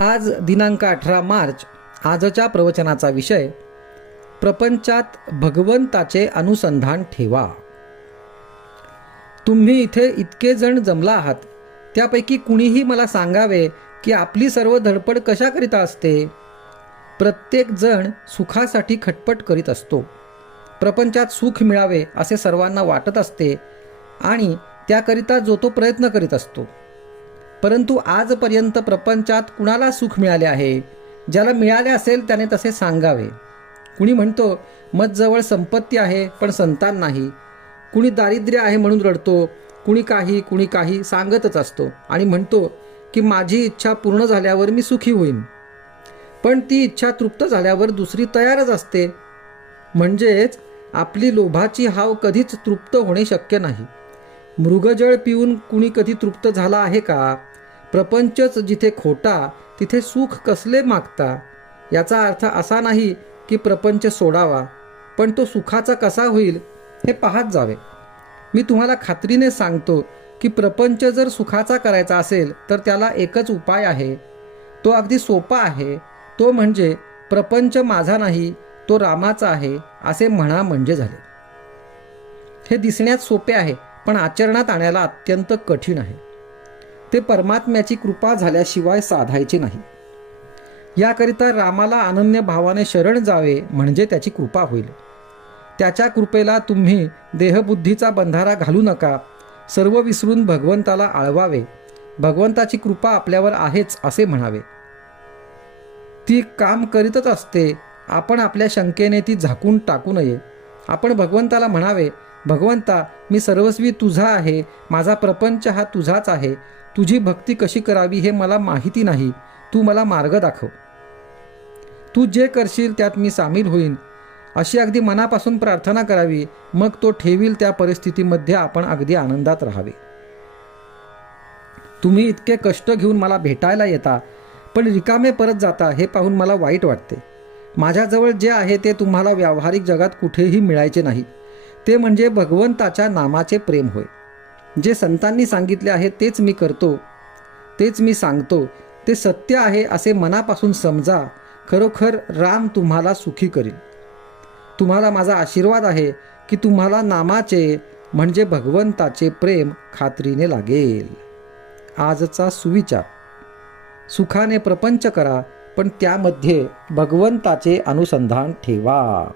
आज दिनांक अठरा मार्च आजच्या प्रवचनाचा विषय प्रपंचात भगवंताचे अनुसंधान ठेवा. तुम्ही इथे इतके जण जमला आहात त्यापैकी कुणीही मला सांगावे की आपली सर्व धडपड कशाकरिता असते? प्रत्येक जण सुखासाठी खटपट करीत असतो. प्रपंचात सुख मिळावे असे सर्वांना वाटत असते आणि त्याकरिता जो तो प्रयत्न करीत असतो. परंतु आजपर्यंत प्रपंचात कुणाला सुख मिळाले आहे? ज्याला मिळाले असेल त्याने तसे सांगावे. कुणी म्हणतो मजजवळ संपत्ती आहे पण संतान नाही. कुणी दारिद्र्य आहे म्हणून रडतो कुणी काही कुणी काही सांगतच असतो आणि म्हणतो की माझी इच्छा पूर्ण झाल्यावर मी सुखी होईन. पण ती इच्छा तृप्त झाल्यावर दुसरी तयारच असते. म्हणजेच आपली लोभाची हाव कधीच तृप्त होणे शक्य नाही. मृगजळ पिऊन कुणी कधी तृप्त झाला आहे का? प्रपंचच जिथे खोटा तिथे सुख कसले मागता? याचा अर्थ असा नाही की प्रपंच सोडावा पण तो सुखाचा कसा होईल हे पाहत जावे. मी तुम्हाला खात्रीने सांगतो की प्रपंच जर सुखाचा करायचा असेल तर त्याला एकच उपाय आहे. तो अगदी सोपा आहे. तो म्हणजे प्रपंच माझा नाही तो रामाचा आहे असे म्हणा म्हणजे झाले. हे दिसण्यात सोपे आहे पण आचरणात आणायला अत्यंत कठीण आहे. ते परमात्म्याची कृपा झाल्याशिवाय साधायचे नाही. याकरिता रामाला अनन्य भावाने शरण जावे म्हणजे त्याची कृपा होईल. त्याच्या कृपेला तुम्ही देहबुद्धीचा बंधारा घालू नका. सर्व विसरून भगवंताला आळवावे. भगवंताची कृपा आपल्यावर आहेच असे म्हणावे. ती काम करीतच असते. आपण आपल्या शंकेने ती झाकून टाकू नये. आपण भगवंताला म्हणावे भगवंता मी सर्वस्वी तुझा आहे माझा प्रपंच हा तुझाच आहे. तुझी भक्ती कशी करावी हे मला माहिती नाही. तू मला मार्ग दाखव. तू जे करशील त्यात मी सामील होईन. अशी अगदी मनापासून प्रार्थना करावी मग तो ठेवील त्या परिस्थितीमध्ये आपण अगदी आनंदात राहावे. तुम्ही इतके कष्ट घेऊन मला भेटायला येता पण रिकामे परत जाता हे पाहून मला वाईट वाटते. माझ्याजवळ जे आहे ते तुम्हाला व्यावहारिक जगात कुठेही मिळायचे नाही. ते म्हणजे भगवंताच्या नामाचे प्रेम होय. जे संतांनी सांगितले आहे तेच मी करतो. तेच मी सांगतो. ते सत्य आहे असे मनापासून समजा. खरोखर राम तुम्हाला सुखी करील. तुम्हाला माझा आशीर्वाद आहे की तुम्हाला नामाचे म्हणजे भगवंताचे प्रेम खात्रीने लागेल. आजचा सुविचार. सुखाने प्रपंच करा पण त्यामध्ये भगवंताचे अनुसंधान ठेवा.